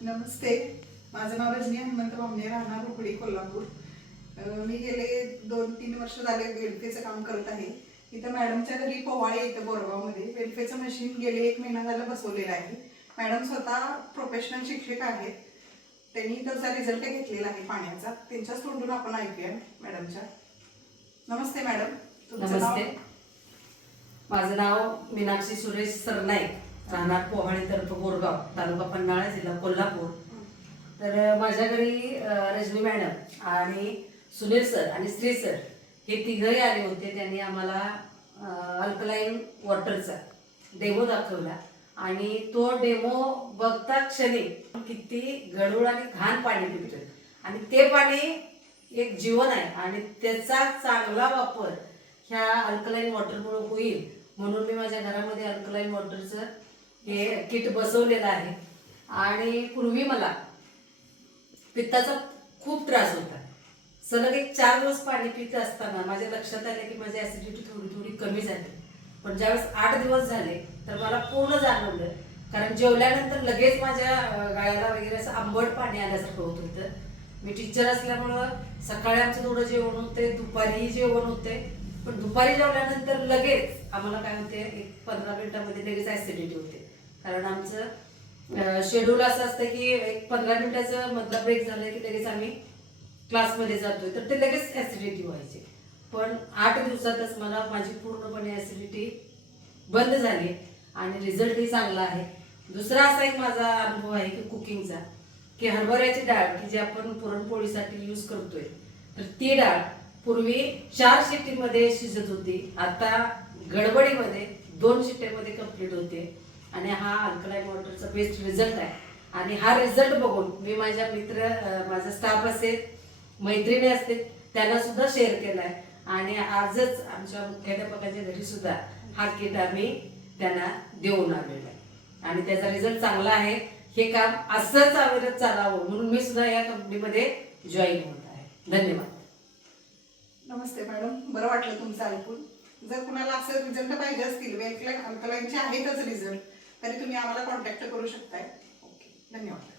नमस्ते. माझं नाव रजनी हनुमंत बामणे राहणार रुपडी कोल्हापूर. मी गेले दोन तीन वर्ष झाले वेलफेचं काम करत आहे. इथं मॅडमच्या घरी पोवाळे येतं बोरगावमध्ये. वेलफेचं मशीन गेले एक महिना झालं बसवलेलं आहे. मॅडम स्वतः प्रोफेशनल शिक्षक आहेत. त्यांनी त्याचा रिझल्ट घेतलेला आहे पाण्याचा. त्यांच्याच तोंडून आपण ऐकूया मॅडमच्या. नमस्ते मॅडम. तुमचं नाव? नमस्ते. माझं नाव मीनाक्षी सुरेश सरनाईक. राहणार पोहाळी तर्फ बोरगाव तालुका पन्हाळा जिल्हा तर माझ्या घरी रजनी मॅडम आणि सुनील सर आणि श्री सर हे तिघही आले होते. त्यांनी आम्हाला अल्कलाईन वॉटरचा डेमो दाखवला आणि तो डेमो बघता क्षणी किती गडूळ आणि घाण पाणी पितोय. आणि ते पाणी एक जीवन आहे आणि त्याचा चांगला वापर ह्या अल्कलाईन वॉटरमुळे होईल. म्हणून मी माझ्या घरामध्ये अल्कलाईन वॉटरचं हे किट बसवलेलं आहे. आणि पूर्वी मला पित्ताचा खूप त्रास होता सलग एक चार दिवस पाणी पित असताना माझ्या लक्षात आलं की माझी ऍसिडिटी थोडी थोडी कमी झाली. पण ज्यावेळेस आठ दिवस झाले तर मला पूर्ण जाणवलं. कारण जेवल्यानंतर लगेच माझ्या गायाला वगैरे असं आंबट पाणी आल्यासारखं होत होतं. मी टीचर असल्यामुळं सकाळी आमचं थोडं जेवण होते दुपारीही जेवण होते. पण दुपारी जेवल्यानंतर लगेच आम्हाला काय होते एक पंधरा मिनिटामध्ये लगेच ऍसिडिटी होते. कारण आमचं शेड्यूल असं असतं की एक पंधरा मिनिटाचं मधला ब्रेक झाला की लगेच आम्ही क्लासमध्ये जातोय. तर ते लगेच ऍसिडिटी व्हायची. पण आठ दिवसातच मला माझी पूर्णपणे ऍसिडिटी बंद झाली आणि रिझल्टही चांगला आहे. दुसरा असा एक माझा अनुभव आहे की कुकिंगचा की हरभऱ्याची डाळ की जी आपण पुरणपोळीसाठी यूज करतोय तर ती डाळ पूर्वी चार शिट्टीमध्ये शिजत होती. आता गडबडीमध्ये दोन शिट्ट्यामध्ये कंप्लीट होते. आणि हा अल्कलाईन वॉटरचा बेस्ट रिझल्ट आहे. आणि हा रिझल्ट बघून मी माझ्या मित्र माझा स्टाफ असेल मैत्रिणी असतील त्यांना सुद्धा शेअर केलाय. आणि आजच आमच्या मुख्याध्यापकाच्या घरी सुद्धा हा किट आम्ही त्यांना देऊन आलेलो आहे. आणि त्याचा रिझल्ट चांगला आहे. हे काम असंच अविरत चालावं म्हणून मी सुद्धा या कंपनीमध्ये जॉईन होत आहे. धन्यवाद. नमस्ते मॅडम. बरं वाटलं तुमचं ऐकून. जर कुणाला असं रिझल्ट पाहिजे असतील वेल्फेअर अल्कलाईनचे आहेतच रिझल्ट तरी तुम्ही आम्हाला कॉन्टॅक्ट करू शकताय. ओके. धन्यवाद.